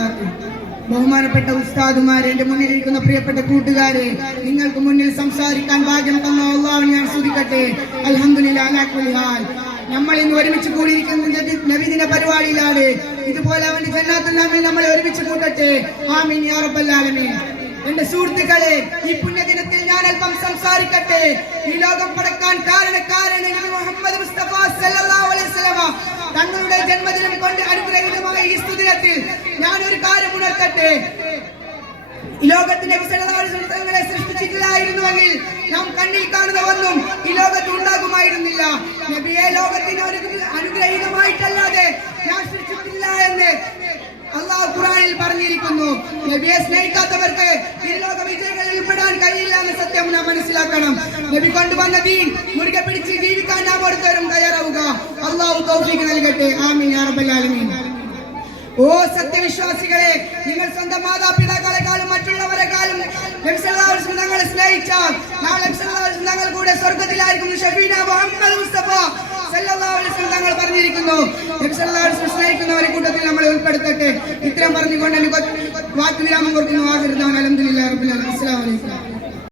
وبركاته. ബഹുമാനപ്പെട്ട ഉസ്താദുമാരെ, എന്റെ മുന്നിലിരിക്കുന്ന പ്രിയപ്പെട്ട കൂട്ടുകാരെ, നിങ്ങൾക്ക് മുന്നിൽ സംസാരിക്കാൻ ഭാഗ്യം തന്ന അല്ലാഹുവിനെ ഞാൻ സ്തുതിക്കട്ടെ. അൽഹംദുലില്ലാഹി അലാ കുല്ലി ഹാൽ. നമ്മൾ ഇന്ന് ഒരുമിച്ച് കൂടിയിരിക്കുന്ന നബിദിന പരിപാടിയിലാണ്. ഇതുപോലെ അവന്റെ ജന്നാത്തുൽ നഈമിൽ നമ്മളെ ഒരുമിച്ച് കൂട്ടട്ടെ. ആമീൻ യാ റബ്ബൽ ആലമീൻ. എന്റെ സുഹൃത്തുക്കളെ, ഈ പുണ്യദിനത്തിൽ ഞാൻ അല്പം സംസാരിക്കട്ടെ. ഈ ലോകം പടക്കാൻ കാരണക്കാരൻ നബി മുഹമ്മദ് മുസ്തഫ സല്ലല്ലാഹു അലൈഹി വസല്ലമ തങ്ങളുടെ ജന്മദിനം കൊണ്ട് അനുഗ്രഹീതമായ ഈ സ്തുതിരത്തിൽ ഞാൻ ഒരു കാര്യം ഉണർത്തട്ടെ. ഈ ലോകത്തിന്റെ തങ്ങളെ സൃഷ്ടിച്ചിട്ടില്ലായിരുന്നുവെങ്കിൽ നാം കണ്ണിൽ കാണുന്ന ഒന്നും ഈ ലോകത്ത് ഉണ്ടാകുമായിരുന്നില്ല. നബിയെ ലോകത്തിന് അനുഗ്രഹീതമായിട്ടല്ലാതെ ഞാൻ സൃഷ്ടിച്ചിട്ടില്ല എന്ന് അള്ളാഹു ഖുർആനിൽ പറഞ്ഞിരിക്കുന്നു. നബിയെ സ്നേഹിക്കാത്തവർക്ക് ഈ ലോക വിജയങ്ങളിൽ ഉൾപ്പെടാൻ കഴിയില്ല എന്ന സത്യം നാം മനസ്സിലാക്കണം. നബി കൊണ്ടുവന്ന ദീൻ മുറുകെ പിടിച്ച് ജീവിക്കാൻ നാം ഓരോരുത്തരും തയ്യാറാവുക. അള്ളാഹു തൗഫീഖ് നൽകട്ടെ. ആമീൻ യാ റബ്ബൽ ആലമീൻ. ഓ സത്യവിശ്വാസികളെ, നിങ്ങൾ സ്വന്തം മാതാപിതാക്കളെക്കാളും മറ്റുള്ളവരെക്കാളും നബി സല്ലല്ലാഹു അലൈഹി വസല്ലം തങ്ങളെ സ്നേഹിച്ചാൽ നാളെ നബി സല്ലല്ലാഹു അലൈഹി വസല്ലം തങ്ങൾ കൂടെ സ്വർഗ്ഗത്തിലായിരിക്കും. ഷഫീന മുഹമ്മദ് മുസ്തഫ സല്ലല്ലാഹു അലൈഹി വസല്ലം തങ്ങൾ പറഞ്ഞിരിക്കുന്നു. നബി സല്ലല്ലാഹു അലൈഹി വസല്ലം സ്നേഹിക്കുന്നവരെ കൂട്ടത്തിൽ നമ്മളെ ഉൾപ്പെടുത്തട്ടെ. ഇത്രയും പറഞ്ഞുകൊണ്ട് എനിക്ക് വാക്കുവിരാമം കൊടുക്കുന്നു. അൽഹംദുലില്ലാഹി റബ്ബിൽ ആലമീൻ. അസ്സലാമു അലൈക്കും.